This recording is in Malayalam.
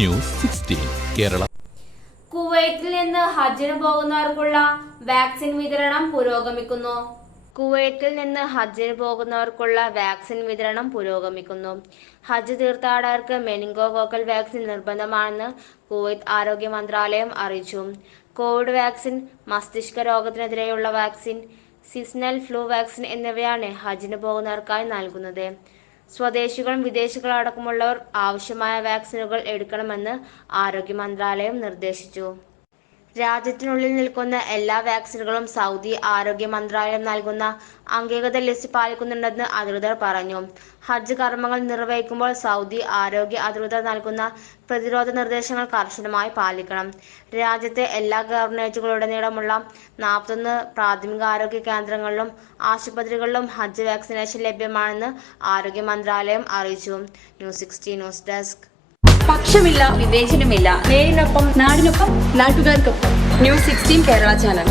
ന്യൂസ് 16 കേരള. കുവൈത്തിൽ നിന്ന് ഹജ്ജിന് പോകുന്നവർക്കുള്ള വാക്സിൻ വിതരണം പുരോഗമിക്കുന്നു. ഹജ്ജ് തീർത്ഥാടകർക്ക് മെനിങ്കോകോക്കൽ വാക്സിൻ നിർബന്ധമാണെന്ന് കുവൈത്ത് ആരോഗ്യ മന്ത്രാലയം അറിയിച്ചു. കോവിഡ് വാക്സിൻ, മസ്തിഷ്ക രോഗത്തിനെതിരെയുള്ള വാക്സിൻ, സീസണൽ ഫ്ലൂ വാക്സിൻ എന്നിവയാണ് ഹജ്ജിന് പോകുന്നവർക്കായി നൽകുന്നത്. സ്വദേശികളും വിദേശികളും അടക്കമുള്ളവർ ആവശ്യമായ വാക്സിനുകൾ എടുക്കണമെന്ന് ആരോഗ്യ മന്ത്രാലയം നിർദ്ദേശിച്ചു. രാജ്യത്തിനുള്ളിൽ നിൽക്കുന്ന എല്ലാ വാക്സിനുകളും സൗദി ആരോഗ്യ മന്ത്രാലയം നൽകുന്ന അംഗീകൃത ലിസ്റ്റ് പാലിക്കുന്നുണ്ടെന്ന് അധികൃതർ പറഞ്ഞു. ഹജ്ജ് കർമ്മങ്ങൾ നിർവഹിക്കുമ്പോൾ സൗദി ആരോഗ്യ അധികൃതർ നൽകുന്ന പ്രതിരോധ നിർദ്ദേശങ്ങൾ കർശനമായി പാലിക്കണം. രാജ്യത്തെ എല്ലാ ഗവർണറേറ്റുകളിലുടനീളമുള്ള 41 പ്രാഥമികാരോഗ്യ കേന്ദ്രങ്ങളിലും ആശുപത്രികളിലും ഹജ്ജ് വാക്സിനേഷൻ ലഭ്യമാണെന്ന് ആരോഗ്യ മന്ത്രാലയം അറിയിച്ചു. News 16 news desk. പക്ഷമില്ല, വിവേചനമില്ല. നേരിനൊപ്പം, നാടിനൊപ്പം, നാട്ടുകാർക്കൊപ്പം. News 16 Kerala channel.